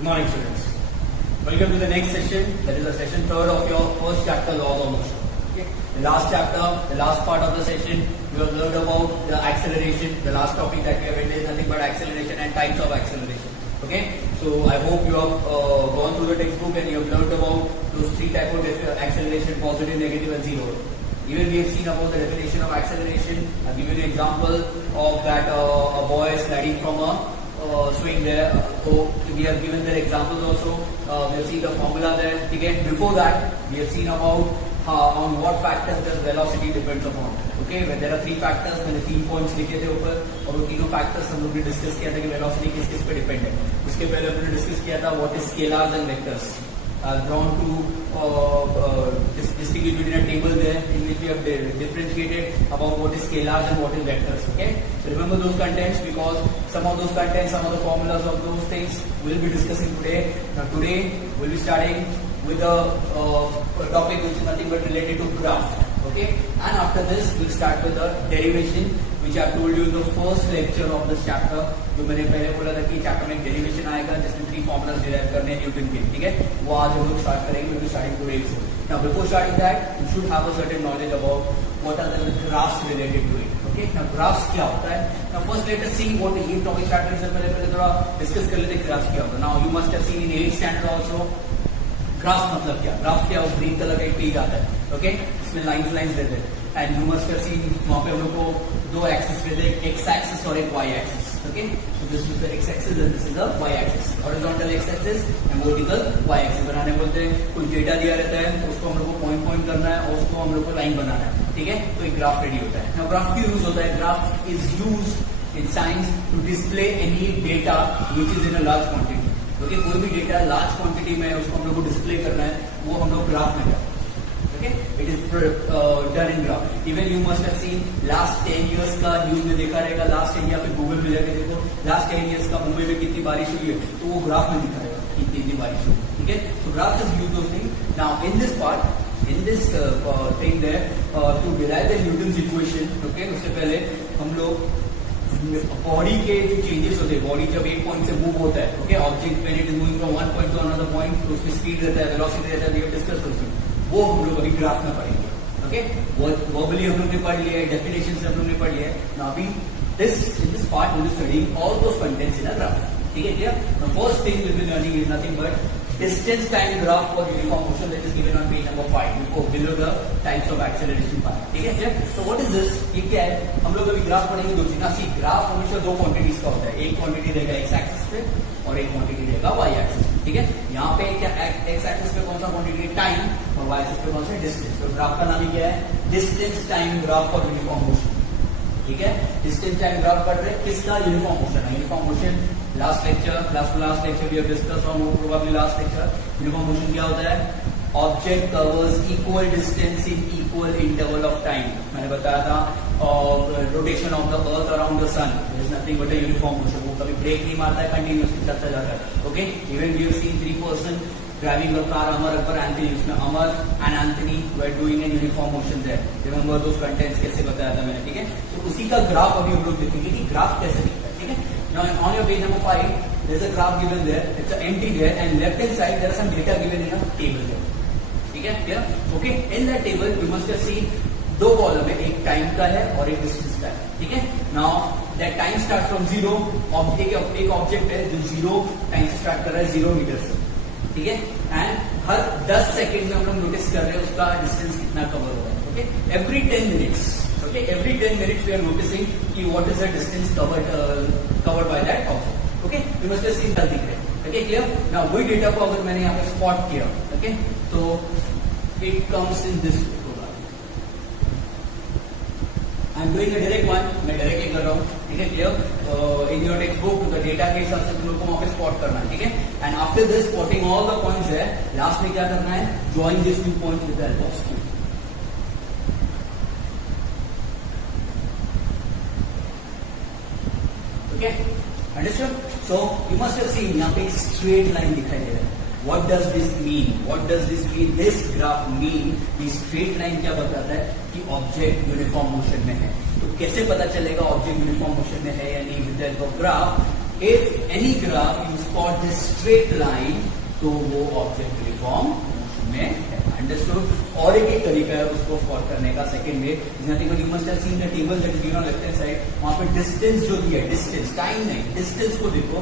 Good morning, students. Welcome to the next session. That is the session third of your first chapter, laws of motion. Okay. The last chapter, the last part of the session, you have learned about the acceleration. The last topic that we have ended is nothing but acceleration and types of acceleration. Okay. So I hope you have gone through the textbook and you have learned about those three types of acceleration: positive, negative, and zero. Even we have seen about the definition of acceleration. I've given you an example of that a boy sliding from a swing there. So we have given their examples also. We have seen the formula there. Again, before that, we have seen about on what factors the velocity depends upon. Okay, where there are three factors. मैंने 3 points लिखे थे ऊपर और वो तीनों factors हम लोग ने डिस्कस किया था कि velocity किस किस पे डिपेंड है. उसके पहले हमने डिस्कस किया था what is scalars and vectors. Drawn to distinguish between a table there in which we have differentiated about what is scalars and what is vectors. Okay, so remember those contents because some of those contents, some of the formulas of those things we'll be discussing today. Now today we'll be starting with a topic which is nothing but related to graph. Okay, and after this we'll start with the derivation, which I have told you in the first lecture of this chapter. जो मैंने पहले बोला था कि chapter में derivation आएगा जिसमें 3 formulas derive करने हैं न्यूटन के. ठीक है, वो आज हम लोग स्टार्ट करेंगे. we'll be starting today. Now before starting that, you should have a certain knowledge about what are the graphs related to it. Okay, now graphs क्या होता है. Now first let us see what ये topic start करने से पहले थोड़ा discuss कर लेते हैं graphs क्या होता है. Now you must have seen in 8th standard also. Graph मतलब क्या? ग्राफ क्या? उस ग्रीन कलर का एक पेज आता है. ओके, इसमें लाइंस देते हैं. And you must have scene वहां पे हम लोग को 2 एक्सिस देते हैं, एक्स एक्सिस और एक Y axis. Okay, so this is the X axis and this is the Y axis. Horizontal X axis and vertical Y axis बनाने बोलते हैं. कुछ डेटा दिया रहता है, उसको हम लोग को पॉइंट करना है और उसको हम लोग को लाइन बनाना है. ठीक है, तो एक ग्राफ रेडी होता है. नाउ ग्राफ क्यों यूज होता है? Graph is used in science to display any data which is in a large quantity. Okay, कोई भी डेटा लार्ज क्वांटिटी में उसको हम लोग को डिस्प्ले करना है, वो हम लोग ग्राफ में करते हैं. Okay, it is done in graph. Even you must have scene last 10 years का न्यूज में देखा रहेगा. लास्ट 10 या फिर गूगल में जाके देखो लास्ट 10 इयर्स का मुंबई में कितनी बारिश हुई है, तो वो ग्राफ में दिखा रहेगा कितनी बारिश हुई. ठीक है, तो graph is use those thing. Now in this part, in this thing there, to derive the Newton's equation. Okay, उससे पहले हम लोग बॉडी के जो चेंजेस होते हैं, बॉडी जब एक पॉइंट से मूव होता है, okay, object when it is moving from one point to another point, तो उसमें स्पीड रहता है, वेलोसिटी रहता है, ये डिस्कस करते हैं. वो हम लोग अभी ग्राफ में पढ़ेंगे. ओके, वर्बली हम लोग ने पढ़ लिया है, डेफिनेशन से हम लोग ने पढ़ लिया है. नाउ अभी in this part will be studying all those contents in a graph. ठीक है, clear? The first thing will be learning is nothing but distance time graph for uniform motion that is given on page number 5 before below the types of acceleration part. ठीक है, clear? So what is this? ये क्या है? हम लोग अभी graph पढ़ेंगे. दो चीज. सी ग्राफ हमेशा 2 क्वांटिटीज का होता है. एक क्वांटिटी रहेगा एक्स एक्सिस पे और एक क्वांटिटी रहेगा वाई एक्सिस. ठीक है, यहाँ पे क्या एक्स एक्सिस पे कौन सा क्वांटिटी? टाइम. और वाई एक्सिस पे कौन सा? डिस्टेंस. तो ग्राफ का नाम ही क्या है? Distance time graph for uniform motion. ठीक है, डिस्टेंस टाइम ग्राफ पढ़ रहे हैं किसका? Uniform motion. Uniform motion last lecture we have discussed on probably last lecture. Uniform motion क्या होता है? Object covers equal distance in equal interval of time. मैंने बताया था rotation of the earth around the sun is nothing but a uniform motion. वो कभी break नहीं मारता है, कंटिन्यूअसली चलता जाता है. Okay, even we have seen 3 person driving a car, Amar, Akbar, Anthony. उसमें Amar and Anthony were doing a uniform motion there. Remember those contents कैसे बताया था मैंने. ठीक है, तो उसी का ग्राफ अभी हम लोग देखेंगे कि ग्राफ कैसे दिखता है. ठीक है, now on your page number 5 there is a graph given there. It's empty there and left hand side there are some data given in a table there. ठीक है, clear? Okay, in that table you must have seen 2 column है, एक time का है और एक distance का है. ठीक है, now that time starts from 0. एक ऑब्जेक्ट है जो 0 टाइम से स्टार्ट कर रहा है 0 मीटर से. ठीक है, एंड हर 10 सेकेंड में हम लोग नोटिस कर रहे हैं उसका डिस्टेंस कितना कवर हो रहा है. Okay, every 10 minutes. Okay, every 10 minutes we are noticing कि what is the distance covered by that object. Okay, you must have seen दिख रहे हैं. Okay, clear? नाउ वही डेटा को अगर मैंने यहाँ पे स्पॉट किया, ओके, तो it comes in this. I am doing a direct one, मैं डायरेक्टली कर रहा हूँ. ठीक है, clear? In your text book the data के हिसाब से तुम लोग को वहां पे स्पॉट करना है. ठीक है, and after this spotting all the points है, लास्ट में क्या करना है? Join this 2 points with the help of skew. Okay, understood? So you must have scene यहाँ पे एक स्ट्रेट लाइन दिखाई दे रहा है. What does this mean? What does this mean? This graph mean कि straight line क्या बताता है कि ऑब्जेक्ट यूनिफॉर्म मोशन में है. तो कैसे पता चलेगा ऑब्जेक्ट यूनिफॉर्म मोशन में है या नहीं? With the help of graph if any graph you spot this straight line तो वो ऑब्जेक्ट यूनिफॉर्म मोशन में है। अंडरस्टूड? और एक तरीका है उसको स्पॉट करने का, second way, you must have seen the table that is given on left hand side. वहां पे डिस्टेंस जो दिया है, डिस्टेंस, टाइम नहीं, डिस्टेंस को देखो,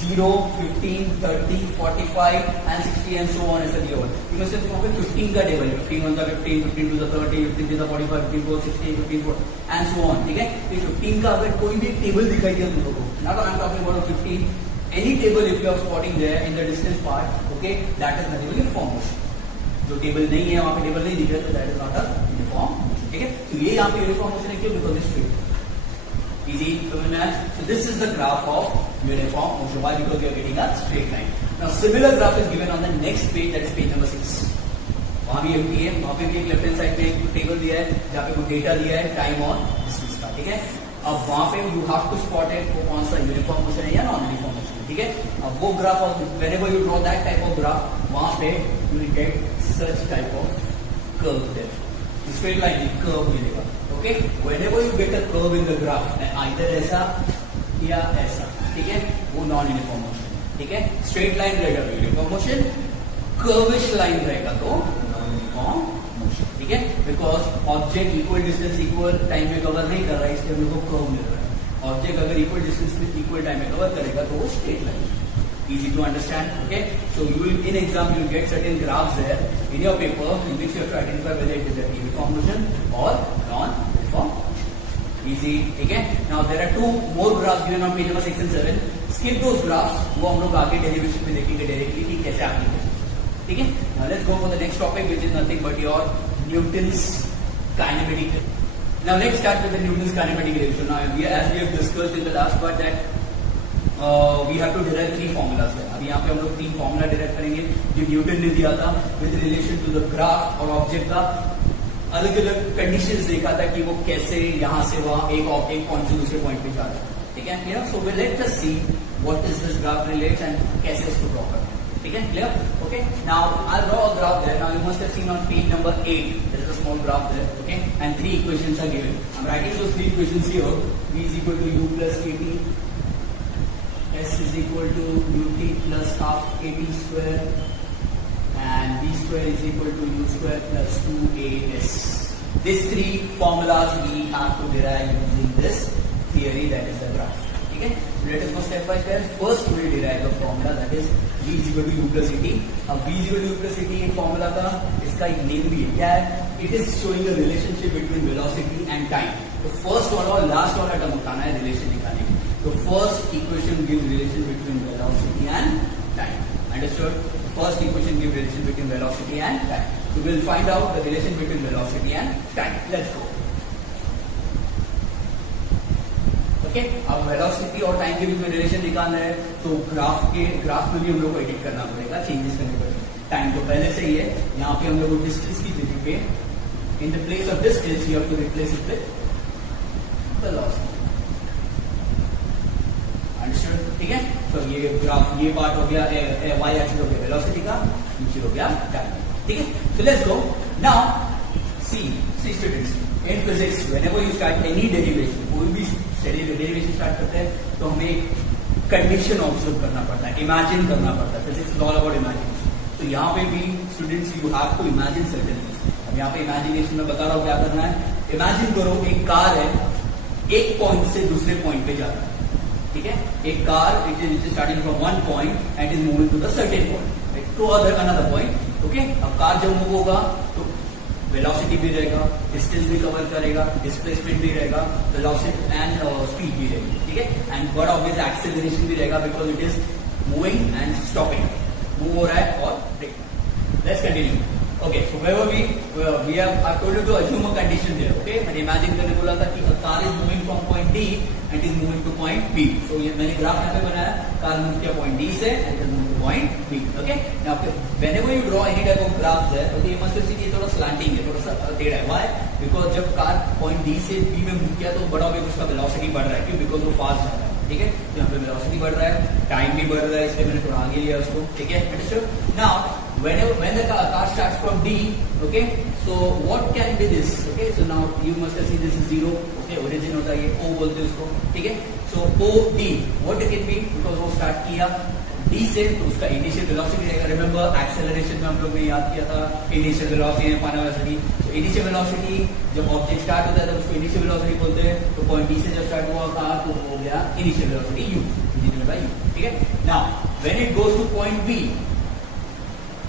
0, 15, 30, 45 एंड 60 एंड सो ऑन ऐसा दिया हुआ है। यू मस्ट हैव वहां पे 15 का टेबल, 15 1 का 15, 15 2 का 30, 15 3 का 45, 15 4 60, 15 4 एंड सो ऑन। ठीक है, ये 15 का अगर कोई भी टेबल दिखाई दिया तुम लोगों को, not I am talking about 15, any table if you are spotting there in the distance part, okay, that is nothing but uniform motion. जो टेबल नहीं है वहां पे टेबल नहीं दिख रहा तो that is not a uniform motion. ठीक है, तो ये यहाँ पे uniform motion है क्यों? Because it's straight. Easy to imagine. So this is the graph of uniform motion. Why? Because we are getting a straight line. Now similar graph is given on the next page, that is page number 6. वहां भी empty है, वहां पे भी एक left hand side पे एक table दिया है जहाँ पे कोई डेटा दिया है टाइम और डिस्टेंस का। ठीक है, अब वहां पे you have to spot it वो कौन सा यूनिफॉर्म मोशन है या नॉन यूनिफॉर्म मोशन। ठीक है, अब वो graph of whenever you draw that type of graph, वहां पे you will get such type of curve there, straight line curve मिलेगा। Okay, whenever you get a curve in the graph, either ऐसा या ऐसा, ठीक है, वो नॉन यूनिफॉर्म मोशन। ठीक है, स्ट्रेट लाइन रहेगा तो यूनिफॉर्म मोशन, कर्विश लाइन रहेगा तो नॉन यूनिफॉर्म मोशन। ठीक है, because object equal distance equal time में कवर नहीं कर रहा है, इसलिए हम लोग को कर्व मिल रहा है। ऑब्जेक्ट अगर इक्वल डिस्टेंस में इक्वल टाइम में कवर करेगा तो वो straight line. Easy to understand. Okay, so you will in exam you will get certain graphs there in your paper in which you have to identify whether it is a uniform motion or non-uniform. Easy. Okay. Now there are two more graphs given on page number 6 and 7. Skip those graphs. वो हम लोग आगे derivation में देखेंगे directly कि कैसे application. ठीक है, now let's go for the next topic which is nothing but your Newton's kinematic. Now let's start with the Newton's kinematic relation. Now as we have discussed in the last part that we have to derive 3 formulas है। अब यहाँ पे हम लोग 3 formula derive करेंगे जो Newton ने दिया था with relation to the graph और ऑब्जेक्ट का अलग अलग कंडीशंस देखा था कि वो कैसे यहाँ से वहां एक पॉइंट से दूसरे पॉइंट पे जा रहा है। ठीक है, clear? So we let us see what is this graph relates and कैसे उसको ड्रॉ करना है। ठीक है, clear? Okay, now I draw a graph there. Now you must have seen on page number 8 there is a small graph there, okay, and 3 equations are given. I'm writing those 3 equations here. V is equal to u plus kt, S is equal to ut plus half kt square, and v square is equal to u square plus 2as. These 3 formulas we have to derive using this theory, that is the graph. Okay, so let us go step by step. First we will derive the formula, that is v is equal to u plus kt. अब v is equal to u plus kt एक formula का इसका एक name भी है, क्या है? It is showing a relationship between velocity and time. तो first वाला और last वाला टर्म उठाना है रिलेशन निकालने के लिए। The first equation gives relation between velocity and time. Understood? The first equation gives relation between velocity and time. So we will find out the relation between velocity and time. Let's go. Okay? अब velocity और time के बीच में relation निकालना है तो graph में भी हम लोग को एडिट करना पड़ेगा, चेंजेस करने पड़ेंगे। टाइम तो पहले से ही है, यहाँ पे हम लोग को डिस्टेंस की जगह पे in the place of distance you have to replace it with velocity. ठीक है, तो ये ग्राफ ये पार्ट हो गया, y एक्सिस हो गया वेलोसिटी का, नीचे हो गया टाइम। ठीक है, so let's go now. See students, in physics whenever you start any derivation, कोई भी डेरिवेशन स्टार्ट करते हैं तो हमें एक कंडीशन ऑब्जर्व करना पड़ता है, इमेजिन करना पड़ता है। Physics is all about imagination. तो यहाँ पे भी students you have to imagine certain things. अब यहाँ पे इमेजिनेशन में बता रहा हूँ क्या करना है। इमेजिन करो एक कार है, एक पॉइंट से दूसरे पॉइंट पे जा रहा है। ठीक है, एक car it is starting from one point and is moving to the certain point to another point. Okay, अब कार जब मूव होगा तो वेलोसिटी भी रहेगा, डिस्टेंस भी कवर करेगा, डिस्प्लेसमेंट भी रहेगा, वेलोसिटी एंड स्पीड भी रहेगी। ठीक है, एंड बट ऑब्वियस एक्सेलरेशन भी रहेगा because it is moving and stopping, move हो रहा है और break. Let's continue. Okay, so wherever we have I told you to assume a condition there. Okay, मैंने imagine करने बोला था कि a car is moving from point D and is moving to point B. So ये मैंने graph यहाँ पे बनाया, कार मूव किया point D से and is moving to point B. Okay, now whenever you draw any type of graph there, okay, you must have seen ये थोड़ा slanting है, थोड़ा सा टेढ़ा है। Why? Because जब कार point D से B में मूव किया तो बड़ा होगा उसका velocity बढ़ रहा है, क्यों? Because वो फास्ट जा रहा है। ठीक है, तो यहाँ पे वेलोसिटी बढ़ रहा है, टाइम भी बढ़ रहा है, इसलिए मैंने थोड़ा आगे लिया उसको। ठीक है, understood? Now when the car starts from D, okay, so what can be this? Okay, so now you must have seen this is 0, okay, origin होता है ये O बोलते हैं उसको, ठीक है? So OD, what it can be? Because वो start किया D से, तो उसका initial velocity रहेगा. Remember acceleration में हम लोग ने याद किया था initial velocity and final velocity. So initial velocity जब object start होता है तब उसको initial velocity बोलते हैं. तो point D से जब start हुआ कार तो हो गया initial velocity U, divided by U, ठीक है? Now when it goes to point B,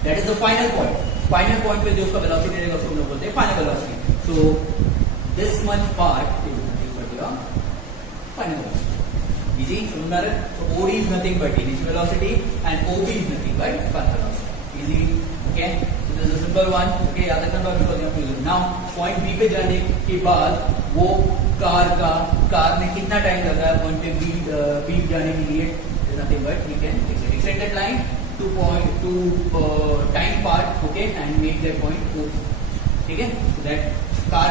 that is the final point. Final point पे जो उसका velocity रहेगा उसको हम लोग बोलते हैं final velocity. So this much part is nothing but your final velocity. Easy, so OD is nothing but initial velocity and OB is nothing but final velocity. Easy, okay? So this is a simple one. Okay, याद रखना because you have to use it. Now point B पे जाने के बाद वो car में कितना time लगा है point पे B जाने के लिए? Is nothing but we can extend that line to time part, okay, and make that point O. Okay, so that car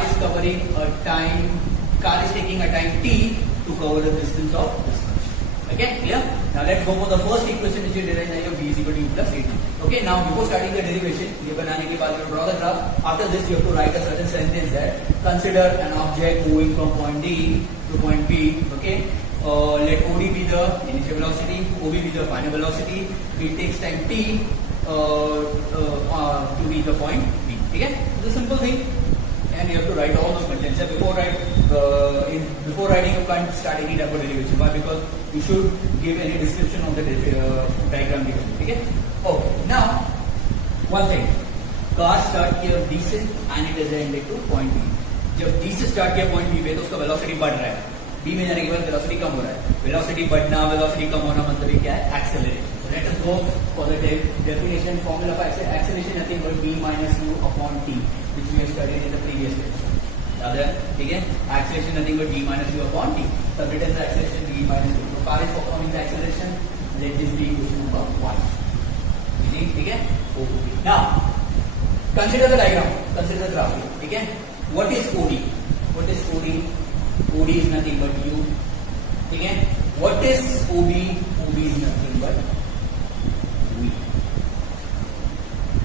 is taking a time t to cover the distance of this much. Okay, clear? Now let's go for the first equation which you derive now b is equal to u plus 8. Okay, now before starting the derivation, ये बनाने के बाद you draw the graph. After this you have to write a certain sentence that consider an object moving from point D to point B. Okay. Let OD be the initial velocity, OB be the final velocity. It takes time t to reach the point B. Okay? It's a simple thing, and you have to write all those contents. Before writing, you can't start any type of derivation. Why? Because you should give any description of the diagram given. Okay? Okay. Now, one thing. Car start here D से and it is ended to point B. जब D से start किया point B पे तो उसका velocity बढ़ रहा है. B में जाने के बाद velocity कम हो रहा है. Velocity बढ़ना, velocity कम होना मतलब ये क्या है? Acceleration. So let us go for the definition formula of acceleration. Nothing but B minus U upon T, which we have studied in the previous lecture. याद है? ठीक है? Acceleration nothing but B minus U upon T. So written the acceleration B minus U. So car is performing the acceleration. Let this be equation number 1. ठीक है? Okay. Now consider the diagram. Consider the graph. ठीक है? What is OD? What is OD? OD is nothing but U. ठीक है? What is OB? OB is nothing but V.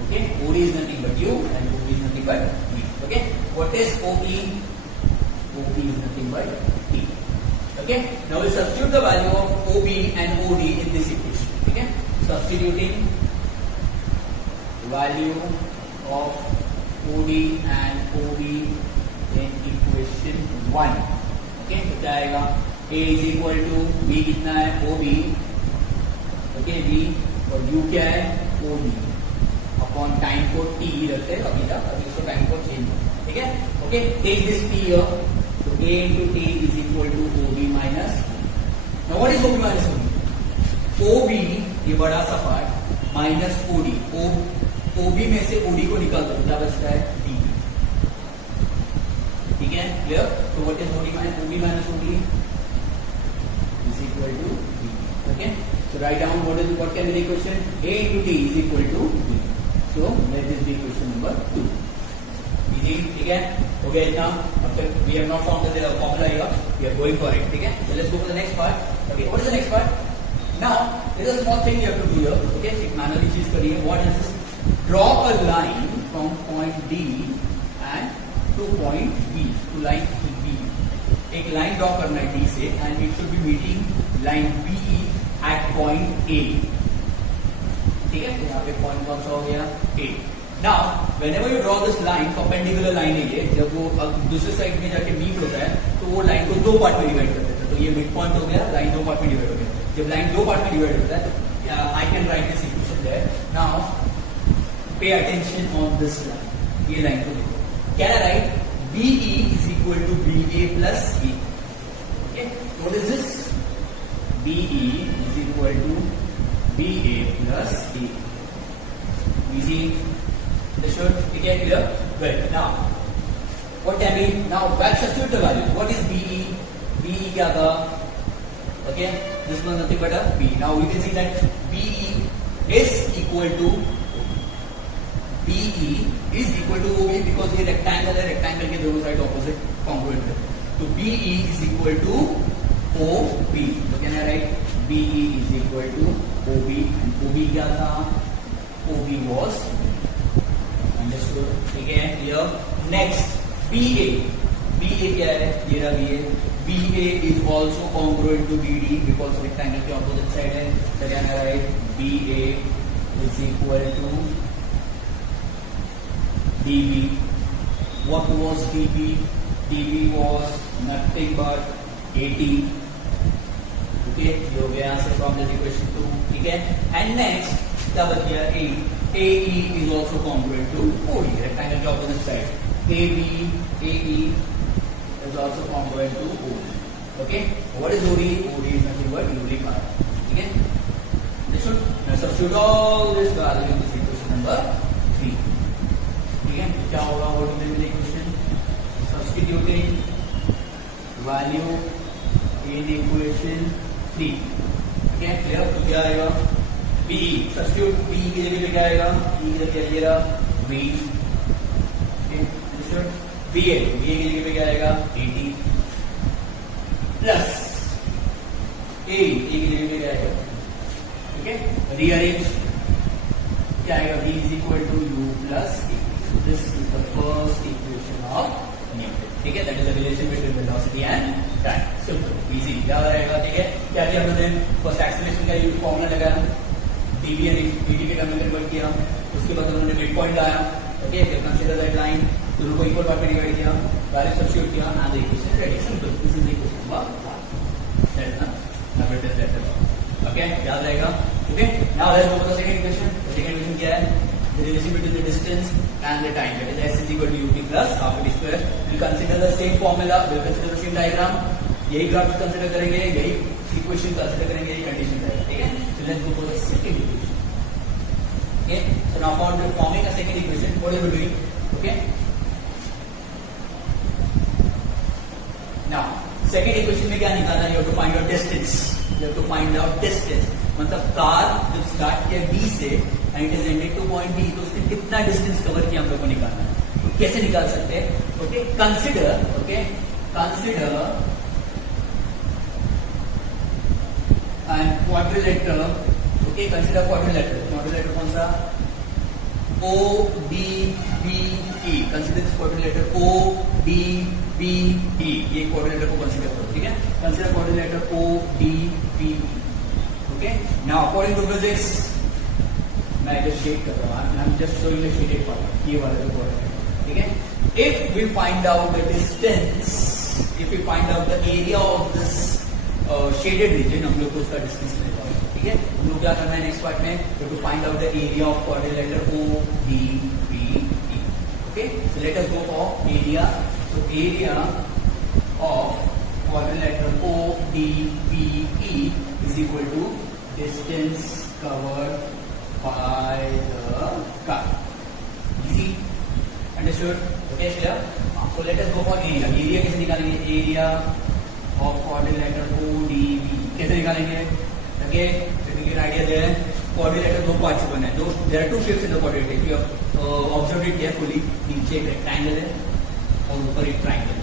Okay? OD is nothing but U and OB is nothing but V. Okay? What is OE? OP is nothing but T. Okay? Now we substitute the value of OB and OD in this equation. Okay? Substituting value of OD and OB in equation 1. Okay, तो क्या आएगा? A is equal to B कितना है? OB. Okay, B और U क्या है? OD. Upon time को T रखते हैं अभी तक, अभी इसको time को change करते हैं, ठीक है? Okay, take this T here. So A into T is equal to OB minus. Now what is OB minus OB? OB ये बड़ा सा part minus OD. OB में से OD को निकाल दो, क्या बचता है? D. ठीक है? Clear? So what is OB minus OD is equal to B. Okay? So write down what can be the equation? A into T is equal to B. So let this be equation number 2. Easy? ठीक है? हो गया इतना? अब तक we have not found the formula here. We are going for it. ठीक है? So let's go for the next part. Okay, what is the next part? Now there is a small thing you have to do here. Okay? एक manually चीज करिए. What is this? Draw a line from point D and to point B, to line B. एक line draw करना है D से and it should be meeting line BE at point A. ठीक है? तो यहाँ पे point कौन सा हो गया? A. Now, whenever you draw this line, perpendicular line है ये, जब वो दूसरे साइड में जाके मीट होता है, तो वो लाइन को 2 पार्ट में डिवाइड कर देता है. तो ये मिड पॉइंट हो गया, लाइन 2 पार्ट में डिवाइड हो गया. जब लाइन 2 पार्ट में डिवाइड होता है, तो I can write this equation there. Now, pay attention on this line. ये लाइन को देखो. Can I write BE is equal to BA plus A? Okay. What is this? BE is equal to BA plus A. Easy. Understood? Okay, clear? Good. Now, what can be? Now, back substitute the value. What is BE? BE क्या था? Okay. This was nothing but a B. Now we can see that BE is equal to BE is equal to OB because ये rectangle है, rectangle के दोनों side opposite congruent है. तो BE is equal to OB. So can I write BE is equal to OB and OB क्या था? OB was understood. ठीक है, clear. Next, BA. BA क्या है? ये रहा BA. BA is also congruent to BD because rectangle के opposite side है. तो क्या है right? BA is equal to DB. What was DB? DB was nothing but 80. Okay, ये हो गया आंसर फ्रॉम दिस इक्वेशन 2. ठीक है, एंड नेक्स्ट क्या बच गया? AE. AE is also congruent to OD, rectangle के opposite side. AE is also congruent to OD. Okay, what is OD? OD is nothing but unique part. ठीक है, this should now substitute all this value in this equation number 3. ठीक है, क्या होगा? What is the equation? Substituting value in equation 3. ठीक है, clear? तो क्या आएगा? BE. सब्स्टिट्यूट BE की जगह पे क्या आएगा? E की जगह ये रहा V. VA की जगह पे क्या आएगा? 80 प्लस A की जगह पे क्या आएगा? ठीक है, रीअरेंज क्या आएगा? V is equal to U plus A. So this is the first equation of Newton. ठीक है, that is the relation between velocity and time. Simple, easy. याद रहेगा. ठीक है, क्या किया हमने? फर्स्ट एक्सेलरेशन का यूनिट फॉर्मूला लगाया, dv and dt के टर्म में कन्वर्ट किया, उसके बाद उन्होंने मिड पॉइंट लाया. ओके, फिर कंसीडर दैट लाइन, दोनों को इक्वल पार्ट में डिवाइड किया, वैल्यू सब्स्टिट्यूट किया, and the equation ready. Simple, this is the equation number 1. That is not a that. Okay, याद रहेगा. Okay, now let's go to the second equation. Second equation क्या है? The relation between the distance and the time, that is s is equal to ut plus half a t square. We'll consider the same formula, we'll consider the same diagram. यही graph consider करेंगे, यही equation consider करेंगे, यही condition रहेगा. ठीक है, so let's go for the second equation. Okay, so now for forming a second equation, what are we doing? Okay, now second equation में क्या निकालना है? You have to find out distance. You have to find out distance. मतलब car जब start किया B से and it is ended two point B, तो उसने कितना डिस्टेंस कवर किया हम लोग को निकालना है. तो कैसे निकाल सकते हैं? Okay, consider and quadrilateral. Okay, consider quadrilateral कौन सा? ODBE. Consider this quadrilateral ODBE. ये क्वाड्रिलेटर को कंसिडर करो. ठीक है, consider quadrilateral ODBE. Okay, now according to physics, मैं just शेड कर रहा हूँ. I'm just showing the shaded part. ये वाला जो पॉइंट है. ठीक है, if we find out the distance, if we find out the area of this shaded region, हम लोग को उसका डिस्टेंस मिल जाएगा. ठीक है, हम लोग क्या करना है नेक्स्ट पार्ट में? to find out the area of quadrilateral ODBE. Okay, so let us go for area. So area of quadrilateral ODBE is equal to distance covered by the car. Easy, understood? Okay, clear? So let us go for area. Area कैसे निकालेंगे? Area of quadrilateral ODBE कैसे निकालेंगे? Okay, to give you an idea there, quadrilateral दो part से बना है. There are two shapes in the quadrilateral. If you have observed it carefully, नीचे एक रेक्टेंगल है और ऊपर एक ट्राइंगल है.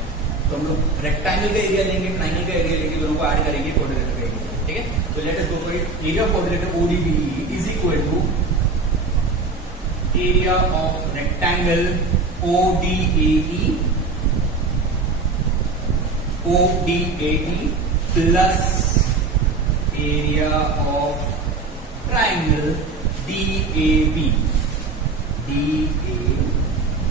तो हम लोग रेक्टेंगल का एरिया लेंगे, ट्राइंगल का एरिया लेंगे, दोनों को ऐड करेंगे क्वाड्रिलेटरल का एरिया. ठीक है, तो let us go for it. Area of quadrilateral ODBE is equal to area of rectangle ODAE plus area of triangle DAB.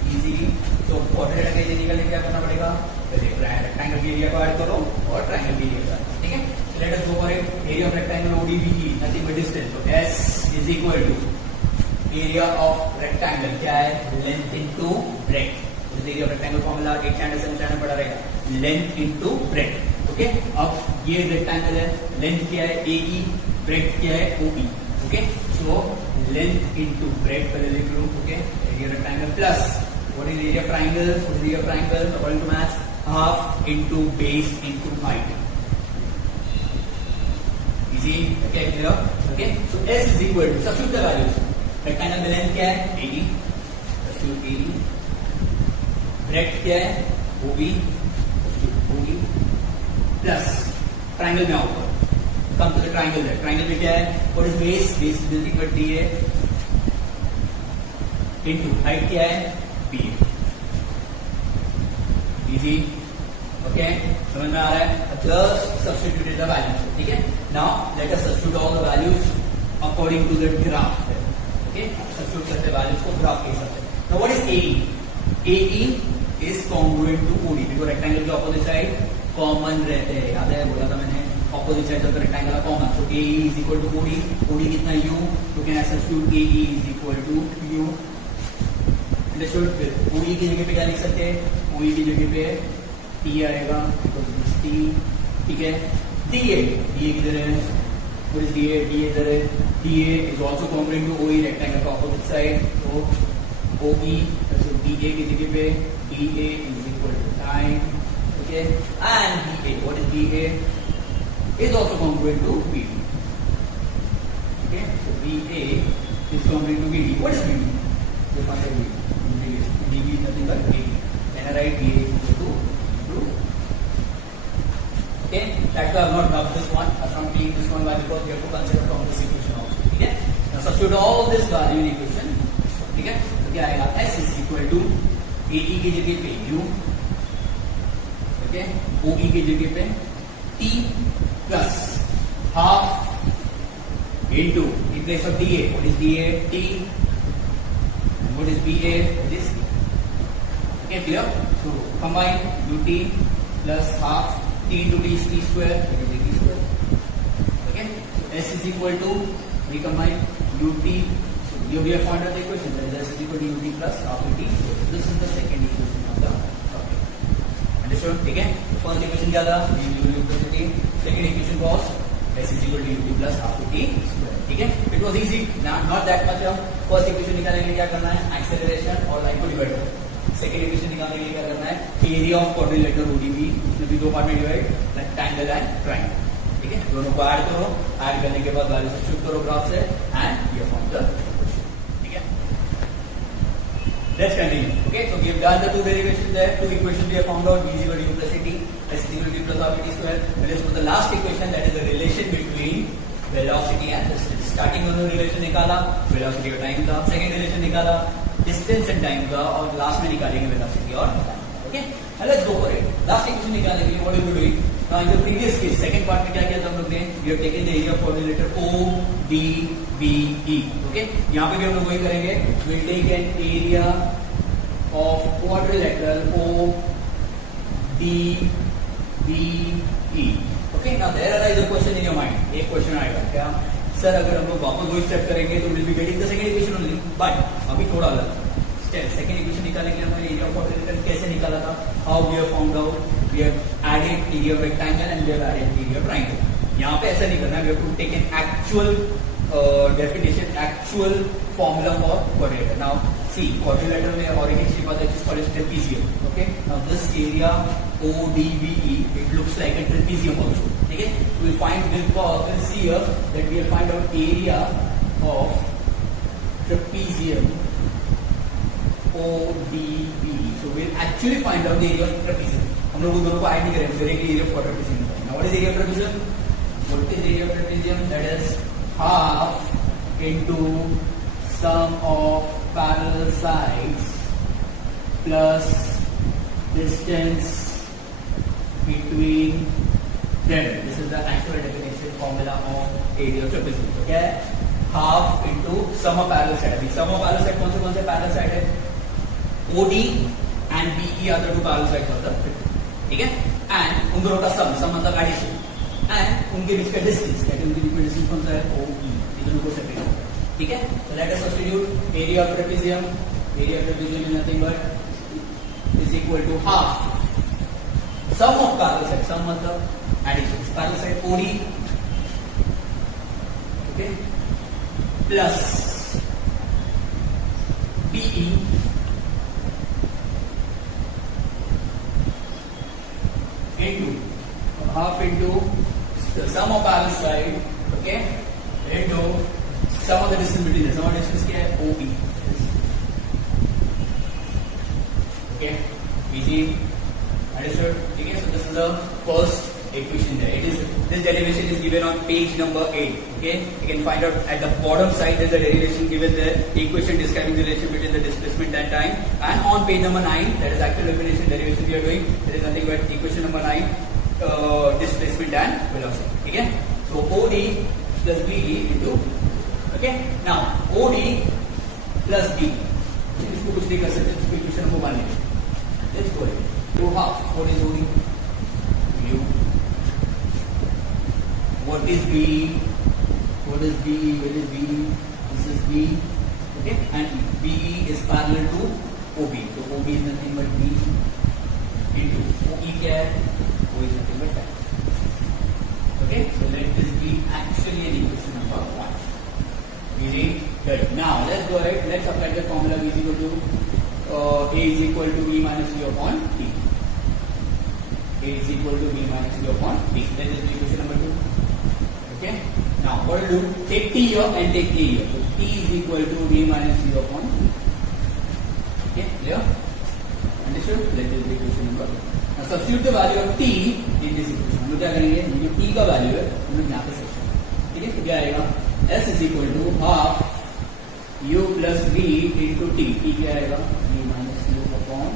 Easily. तो क्वाड्रिलेटरल का एरिया निकालने क्या करना पड़ेगा? रेक्टेंगल के एरिया को ऐड करो और ट्राइंगल के एरिया को ऐड. ठीक है, so let us go for it. Area of rectangle ODBE nothing but distance. So S is equal to area of rectangle क्या है? Length into breadth. तो area of rectangle फॉर्मूला एक channel से channel पड़ा रहेगा. Length into breadth. Okay, अब ये rectangle है, लेंथ क्या है? AE, ब्रेड्थ क्या है? OB. Okay, so length into breadth पहले लिख लो. Okay, area rectangle plus what is area of triangle? What is area of triangle according to maths? Half into base into height. Easy. Okay, clear? Okay, so S is equal to substitute the values. Rectangle में length क्या है? AE. Substitute AE. Breadth क्या है? OB. Substitute OB. Plus triangle में आओ. Come to the triangle there. Triangle में क्या है? What is base? Base is nothing but DA. Into height क्या है बी इजी ओके समझ में आ रहा है जस्ट सब्स्टिट्यूटेड द वैल्यूज ठीक है now let us substitute all the values according to the graph okay substitute करते वैल्यूज को ग्राफ के हिसाब से now what is AE is congruent to OD because rectangle के ऑपोजिट साइड कॉमन रहते हैं याद है बोला था मैंने opposite side of the rectangle are common so AE is equal to OD OD कितना U तो can substitute AE is equal to U understood फिर OE की जगह पे क्या लिख सकते हैं OE की जगह पे T आएगा T ठीक है DA किधर है what is DA इधर है DA is also congruent to OE rectangle का opposite side so OE so DA की जगह पे DA is equal to time okay and BA what is BA is also congruent to BD okay so BA is congruent to BD what is BD the function BD is nothing but AD and I write BA is equal to okay that's why I have not dropped this one I am taking this one why because we have to consider from this equation also okay now substitute all this value in equation okay तो क्या आएगा S is equal to AE की जगह पे U okay OE की जगह पे T plus half into in place of DA what is DA T and what is BA what is okay clear so combine UT plus half T into T is T square okay so S is equal to we combine UT so here we have found out the equation that is S is equal to UT plus half UT so this is the second equation of the topic understood ठीक है first equation क्या था velocity second equation was S is equal to UT plus half UT square ठीक है it was easy not that much first equation निकालने के लिए क्या करना है acceleration और line को divide करना सेकेंड इक्वेशन निकालने के लिए क्या करना है एरिया ऑफ क्वाड्रिलेटरल ODB उसमें भी दो पार्ट में डिवाइड रेक्टेंगल एंड ट्रायंगल ठीक है दोनों को ऐड करो ऐड करने के बाद वैल्यू सब्स्टिट्यूट करो ग्राफ से and you form the equation ठीक है let's continue okay so we have done the two derivations there two equations we have found out v is equal to u plus at s is equal to u plus half at square let's put the last equation that is the relation between velocity and distance starting में relation निकाला velocity का time था second relation निकाला distance and time का और last में निकालेंगे velocity और okay let's go for it last equation निकालने के लिए what you will do now in the previous case second part में क्या किया था हम लोग ने we have taken the area of quadrilateral ODBE okay यहां पे भी हम लोग वही करेंगे we will take an area of quadrilateral ODBE okay now there arise a question in your mind एक क्वेश्चन आएगा क्या सर अगर हम लोग वापस वही स्टेप करेंगे तो will be getting the second equation only but अभी थोड़ा अलग स्टेप सेकंड इक्वेशन निकालने के लिए हमने एरिया ऑफ क्वाड्रिलेटरल कैसे निकाला था how we have found out we have added area of rectangle and we have added area of triangle यहां पे ऐसा नहीं करना we have to take an actual definition actual formula for quadrilateral now see quadrilateral में origin shape आता है जिसको called trapezium okay now this area ODBE it looks like a trapezium also ठीक है we find we'll see here that we will find out area of trapezium ODBE so we'll actually find out the area of trapezium हम लोग दोनों को add नहीं करेंगे directly area of trapezium now what is area of trapezium what is area of trapezium that is half into sum of parallel sides plus distance between them. This is the actual definition formula of area of trapezium. Okay, half into sum of parallel side. अभी sum of parallel side कौन से parallel side है? OD and BE are the two parallel sides of the trapezium. ठीक है? And उन दोनों का sum मतलब addition. And उनके बीच का distance, कहते हैं उनके बीच का distance कौन सा है? OE. ये दोनों को separate करते हैं. ठीक है? So let us substitute area of trapezium. Area of trapezium is nothing but is equal to half sum of parallel side sum मतलब addition parallel side OD okay plus BE into half into the sum of parallel side okay into sum of the distance between them sum of distance क्या है OB okay easy understood ठीक है so this is the first equation there. It is this derivation is given on page number 8. Okay, you can find out at the bottom side there's a derivation given there, equation describing the relation between the displacement and time. And on page number 9, that is actual definition derivation we are doing. There is nothing but equation number 9, displacement and velocity. Okay, so OD plus BD into. Okay, now OD plus B. इसको कुछ नहीं कर सकते, equation number 1 है. Let's go ahead. 2 half. What is OD? U. What is B? What is B? What is B? This is B. Okay, and BE is parallel to OB. So OB is nothing but B into OE क्या है? O is nothing but that. Okay, so let this be actually an equation number 1. Easy. Good. Now let's go ahead. Let's apply the formula V is equal to A is equal to V minus U upon T. A is equal to V minus U upon T. That is the equation number 2. Okay. Now what do you do? Take T here and take A here. So T is equal to V minus U upon T. Okay. Clear? Understood? That is the equation number 2. Now substitute the value of T in this equation. हम लोग क्या करेंगे? जो T का value है हम लोग यहाँ पे substitute. ठीक है? क्या आएगा? S is equal to half U plus V into T. T क्या आएगा? V minus U upon.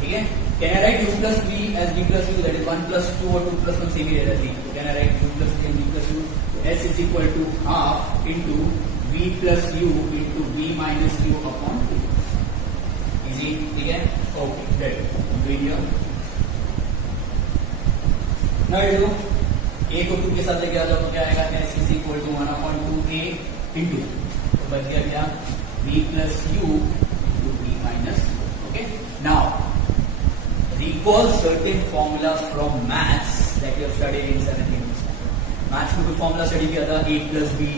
ठीक है? Can I write U plus V as V plus U? That is 1 plus 2 or 2 plus 1 same here as 3. So can I write U plus V and V plus U? So S is equal to half into V plus U into V minus U upon 2. Easy? ठीक है? Okay. Good. Do it here. Now you do. A को 2 के साथ लेके आ जाओ तो क्या आएगा? S is equal to 1 upon 2A into. तो बच गया क्या? V plus U into V minus. Okay. Now. Recall certain formulas from maths that you have studied in 17th standard. Maths में कोई formula study किया था A plus B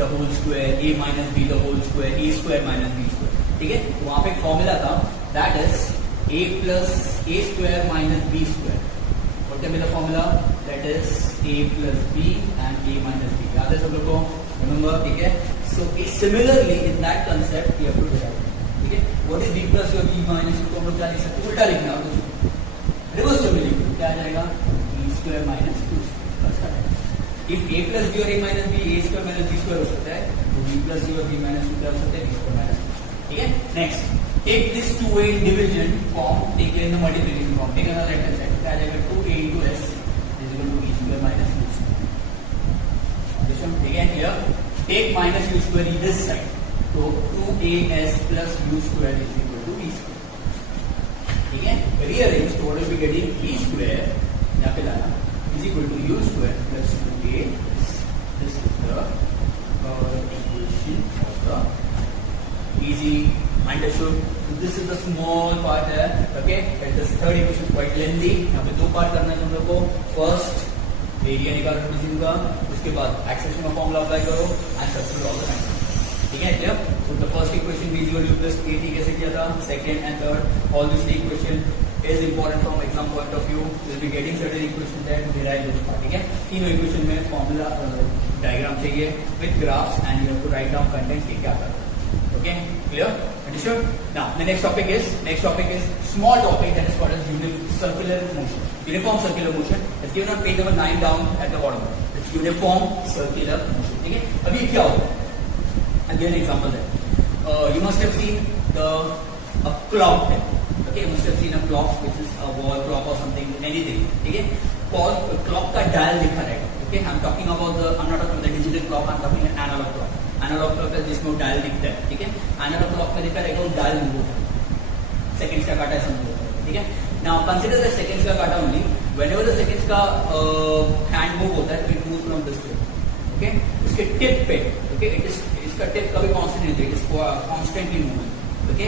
the whole square, A minus B the whole square, A square minus B square. ठीक है? तो वहाँ पे एक formula था that is A plus A square minus B square. What can be the formula? That is A plus B and A minus B. याद है सब लोग को? Remember? ठीक है? So similarly in that concept you have to derive. ठीक है? What is B plus or B minus? तो हम लोग क्या लिख सकते हैं? उल्टा लिखना है. रिवर्स में लिखो क्या आ जाएगा? B square minus 2 प्लस आ जाएगा. If A plus B और A minus B A square minus B square हो सकता है तो B plus C और B minus C क्या हो सकता है? B square minus B. ठीक है? Next, take this 2A division form, take it in the multiplication form. Take another right hand side. क्या आ जाएगा? 2A into S is equal to B square minus U square. This one again here. Take minus U square in this side. So 2AS plus U square is equal to B square. ठीक है? Rearrange तो what will be getting? B square यहाँ पे लाना is equal to U square plus 2A. This is the equation of the easy. Understood? So this is the small part here. Okay? And this third equation quite lengthy. यहाँ पे 2 part करना है तुम लोग को. First एरिया निकालो division का, उसके बाद एक्सेशन का फॉर्मूला अप्लाई करो and substitute all the time. ठीक है? Clear? So the first equation B is equal to plus AT कैसे किया था? Second and third, all these equation is important from exam point of view. You will be getting certain equation there to derive this part. ठीक है? तीनों equation में formula diagram चाहिए with graphs and you have to write down content कि क्या करना. Okay? Clear? Understood? Now the next topic is small topic that is called as circular motion. Uniform circular motion. It's given on page number 9 down at the bottom. It's uniform circular motion. ठीक है? अभी क्या होगा? I'll give an example there. You must have seen a clock there. Okay, you must have seen a clock which is a wall clock or something, anything. ठीक है? और clock का dial दिखा रहेगा. Okay, I'm not talking about the digital clock. I'm talking about analog clock. Analog clock है जिसमें वो dial दिखता है. ठीक है? Analog clock में दिखा रहेगा वो dial move होता है. Seconds का काटा है समझो. ठीक है? Now consider the seconds का काटा only. Whenever the seconds का hand move होता है, तो it moves from this way. Okay? उसके tip पे, okay, इसका टिप कभी कांस्टेंट नहीं है, इसको कांस्टेंटली मूव. ओके?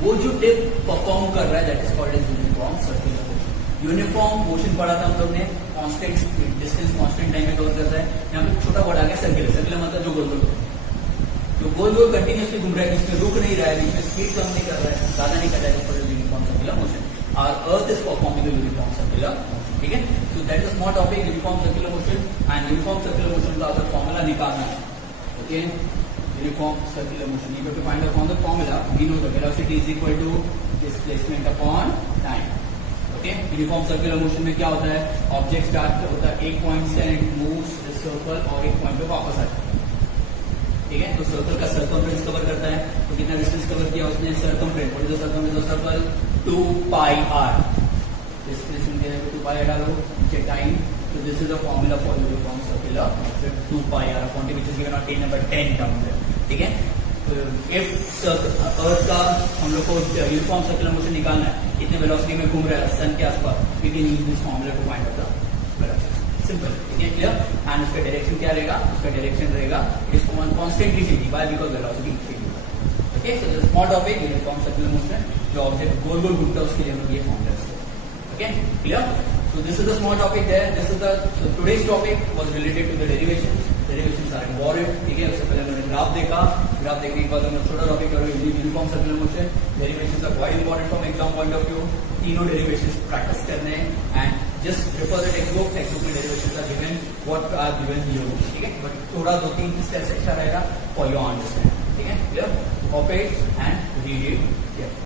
वो जो टिप परफॉर्म कर रहा है that is called as uniform circular motion. Uniform motion पढ़ा था हम लोग ने, कांस्टेंट डिस्टेंस कांस्टेंट टाइम में कवर करता है. यहाँ पे छोटा वर्ड आ गया सर्कुलर. सर्कुलर मतलब जो गोल गोल कंटिन्यूसली घूम रहा है, जिसमें रुक नहीं रहा है, जिसमें स्पीड कम नहीं कर रहा है, ज्यादा नहीं कर रहा है, uniform circular motion. Our Earth is performing the uniform circular motion. ठीक है? So that is a small topic, uniform circular motion, and uniform circular motion का अगर फॉर्मूला निकालना है, okay? Uniform circular motion. You have to find out from the formula. We know the velocity is equal to displacement upon time. Okay, uniform circular motion में क्या होता है, object start होता है एक पॉइंट से एंड मूव्स द सर्कल और एक पॉइंट पे वापस आता है, ठीक है। तो सर्कल का सर्कमफ्रेंस कवर करता है, तो कितना डिस्टेंस कवर किया उसने, circumference, what is the circumference of circle, 2 pi r, displacement के लिए 2 पाई r डालो, check time, so this is the formula for uniform circular motion, 2 pi r, quantity which is given on table number 10 down there, ठीक है। If earth का हम लोग को uniform circular motion निकालना है, कितने वेलोसिटी में घूम रहा है सन के आसपास, we can use this formula to find out the velocity, simple, ठीक है, क्लियर। एंड उसका डायरेक्शन क्या रहेगा, उसका डायरेक्शन रहेगा is constantly changing by because velocity increase होगा, okay. So this small topic uniform circular motion, जो ऑब्जेक्ट गोल गोल घूमता है उसके लिए हम लोग ये फॉर्मूला यूज करते हैं, okay, clear. So this is the small topic there. This is the so today's topic was related to the derivations. Derivations are important. ठीक है, उससे पहले हमने ग्राफ देखा, ग्राफ देखने के बाद हमने छोटा टॉपिक करो uniform circular motion. Derivations are quite important from exam point of view. तीनों derivations practice करने हैं and just refer the textbook. Textbook में derivations are given what are given here. ठीक है, but थोड़ा 2-3 steps extra रहेगा for your understanding. ठीक है, clear? Copy it and read it. Yeah.